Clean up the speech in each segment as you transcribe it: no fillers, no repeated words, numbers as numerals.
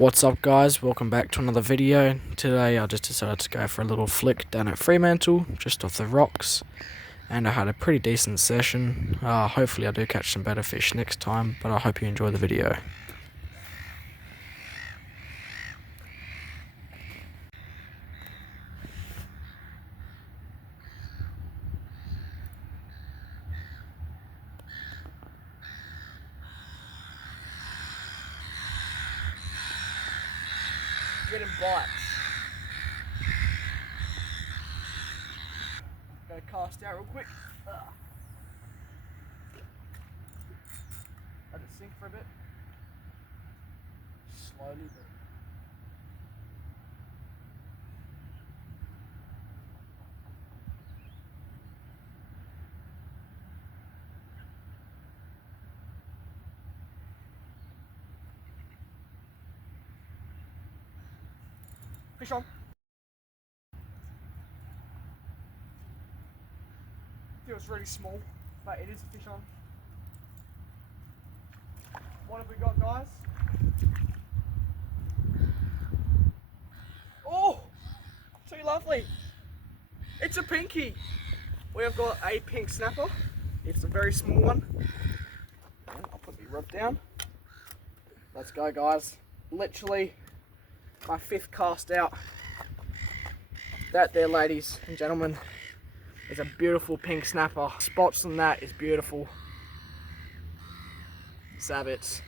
What's up guys, welcome back to another video. Today I just decided to go for a little flick down at Fremantle, just off the rocks, and I had a pretty decent session. Hopefully I do catch some better fish next time, but I hope you enjoy the video. Getting bites. Gotta cast out real quick. Let it sink for a bit. Slowly but fish on. Feels really small, but it is a fish on. What have we got, guys? Oh, too lovely. It's a pinky. We have got a pink snapper. It's a very small one. And I'll put the rod down. Let's go, guys. Literally my 5th cast out. That there, ladies and gentlemen, is a beautiful pink snapper. Spots on that is beautiful. Sabbits.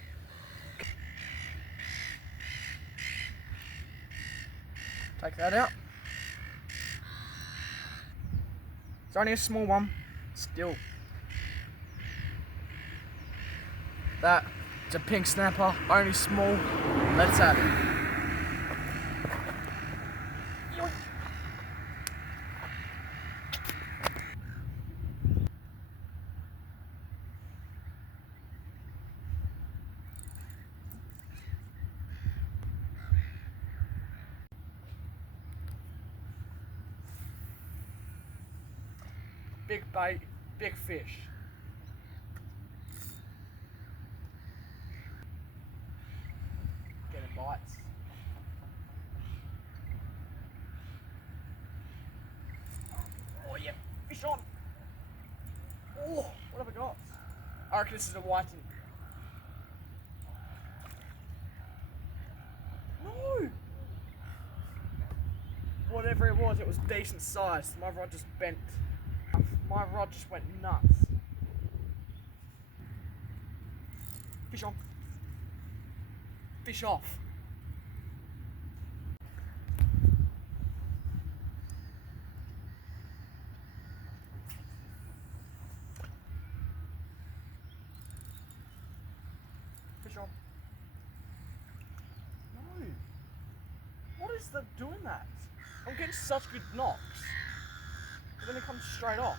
Take that out. It's only a small one, still. That is a pink snapper, only small. Let's have it. Big bait, big fish. Getting bites. Oh yeah, fish on. Oh, what have I got? I reckon this is a whiting. No! Whatever it was decent size. My rod just bent. My rod just went nuts. Fish on. Fish off. Fish on. No. What is that doing that? I'm getting such good knocks. But then it comes straight off.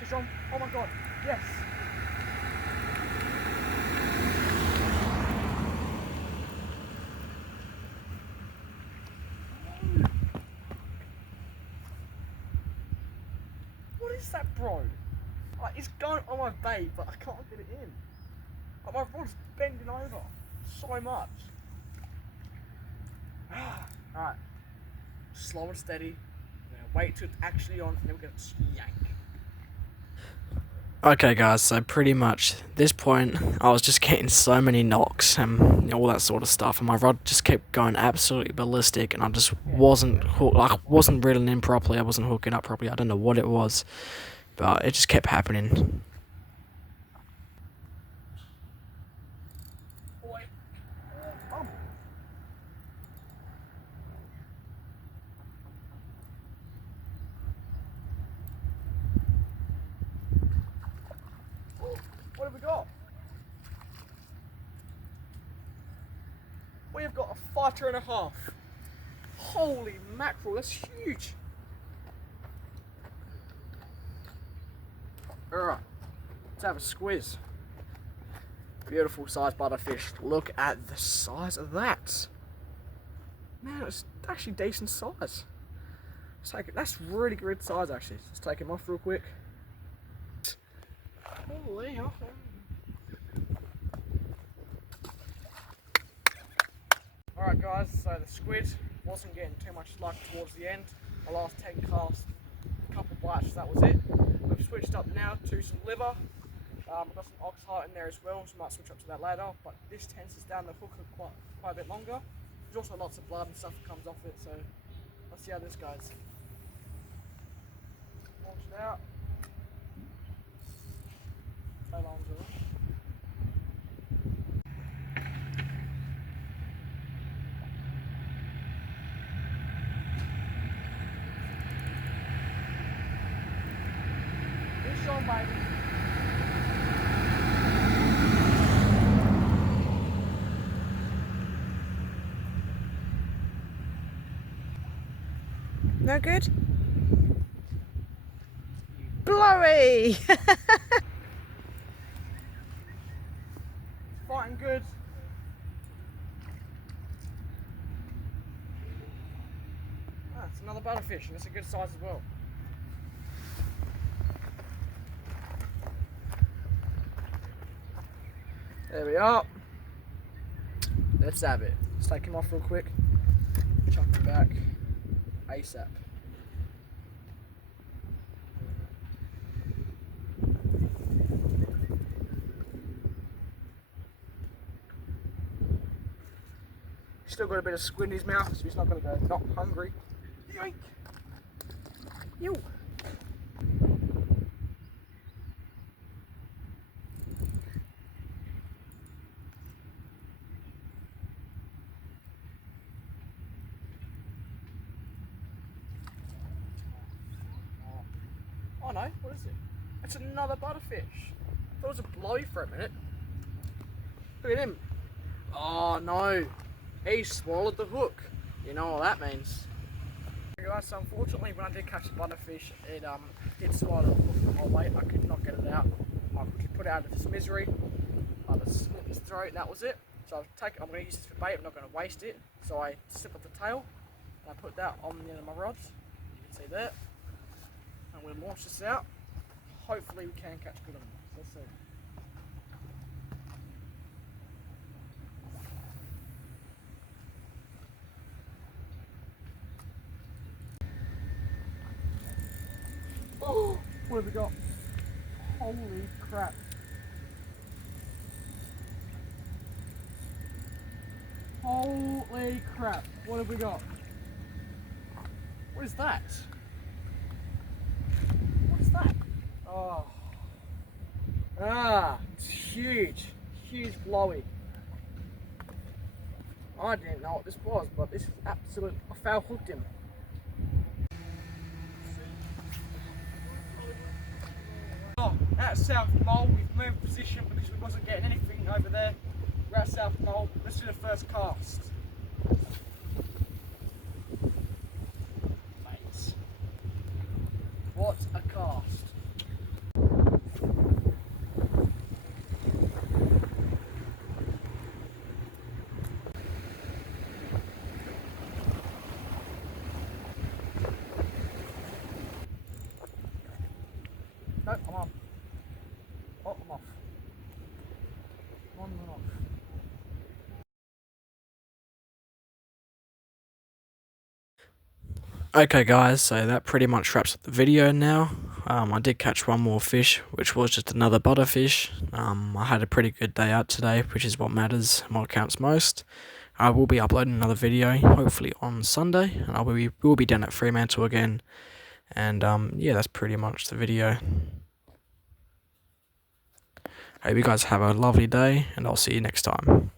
Fish on. Oh my god. Yes. No. What is that, bro? Like, it's going on my bait, but I can't get it in. Like, my rod's bending over so much. Alright. Slow and steady. Wait till it's actually on, and then we're gonna yank. Okay guys, so pretty much this point I was just getting so many knocks and all that sort of stuff, and my rod just kept going absolutely ballistic, and I just wasn't wasn't reeling in properly. I wasn't hooking up properly. I don't know what it was, but it just kept happening. What have we got? We have got a 5.5. Holy mackerel, that's huge. Alright, let's have a squeeze. Beautiful size butterfish. Look at the size of that. Man, it's actually decent size. Let's take it. That's really good size actually. Let's take him off real quick. Holy hell. Alright guys, so the squid wasn't getting too much luck towards the end. My last 10 casts, a couple bites, that was it. We've switched up now to some liver. I've got some ox heart in there as well, so I might switch up to that later. But this tenses down the hook quite a bit longer. There's also lots of blood and stuff that comes off it, so let's see how this goes. Launch it out. Stay long to it. Fish on, baby. No good? Blowy! Fighting good. Ah, it's another butterfish, and it's a good size as well. There we are. Let's have it. Let's take him off real quick. Chuck him back. ASAP. Still got a bit of squid in his mouth, so he's not going to go not hungry. Yoink! You! Oh no, what is it? It's another butterfish. I thought it was a blowy for a minute. Look at him. Oh no, he swallowed the hook. You know what that means. Okay guys, so unfortunately when I did catch the butterfish, it did swallow the hook the whole way. I could not get it out. I could put it out of its misery. I just slit his throat and that was it. So I'm going to use this for bait, I'm not going to waste it. So I snip off the tail and I put that on the end of my rods. You can see that. And we'll launch this out. Hopefully we can catch good on them. Let's see. Oh, what have we got? Holy crap. Holy crap. What have we got? What is that? What is that? Oh. Ah, it's huge. Huge blowy. I didn't know what this was, but this is absolute. I foul hooked him. Oh, at South Mole, we've moved position because we wasn't getting anything over there. We're at South Mole. Let's do the first cast. Mate. What a cast. No, I'm off. Oh, I'm off. One off. Okay guys, so that pretty much wraps up the video now. I did catch one more fish, which was just another butterfish. I had a pretty good day out today, which is what matters and what counts most. I will be uploading another video, hopefully on Sunday, and will be down at Fremantle again. And yeah, that's pretty much the video. I hope you guys have a lovely day, and I'll see you next time.